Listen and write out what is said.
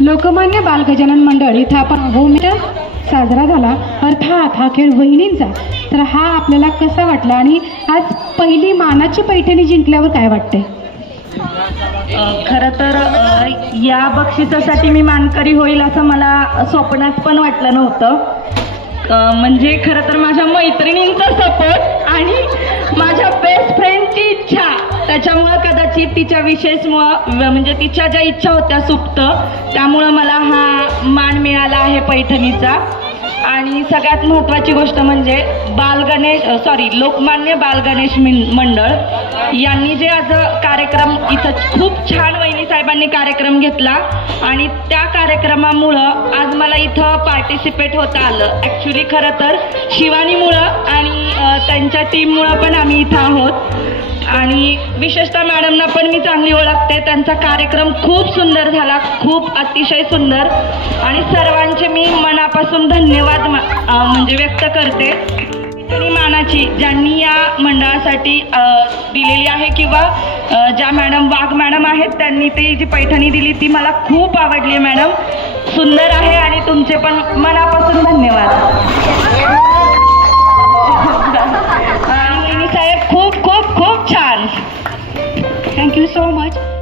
लोकमान्य बाल गजानन मंडळ इथं आपण होमिटा साजरा झाला. अर्थात हा खेळ वहिनींचा. तर हा आपल्याला कसा वाटला आणि आज पहिली मानाची पैठणी जिंकल्यावर काय वाटते खरं तर या बक्षिसासाठी मी मानकरी होईल असं मला स्वप्नात पण वाटलं नव्हतं. म्हणजे खरं तर माझ्या मैत्रिणींचा सपोर्ट आणि त्याच्यामुळं कदाचित तिच्या विशेषमुळं म्हणजे तिच्या ज्या इच्छा होत्या सुप्त त्यामुळं मला हा मान मिळाला आहे पैठणीचा. आणि सगळ्यात महत्त्वाची गोष्ट म्हणजे बाल गणेश सॉरी लोकमान्य बाल गणेश मिन- मंडळ यांनी जे आज कार्यक्रम इथं खूप छान वहिनी साहेबांनी कार्यक्रम घेतला. आणि त्या कार्यक्रमामुळं आज मला इथं पार्टिसिपेट होता आलं. ॲक्च्युली खरं तर शिवानीमुळं आणि त्यांच्या टीममुळं पण आम्ही इथं आहोत. आणि विशेषतः मॅडमना पण मी चांगली ओळखते. त्यांचा कार्यक्रम खूप सुंदर झाला. खूप अतिशय सुंदर. आणि सर्वांचे मी मनापासून धन्यवाद म्हणजे व्यक्त करते. मानाची ज्यांनी या मंडळासाठी दिलेली आहे किंवा ज्या मॅडम वाघ मॅडम आहेत त्यांनी ती जी पैठणी दिली ती मला खूप आवडली मॅडम. सुंदर आहे आणि तुमचे पण मनापासून धन्यवाद. आणि वहिनी साहेब खूप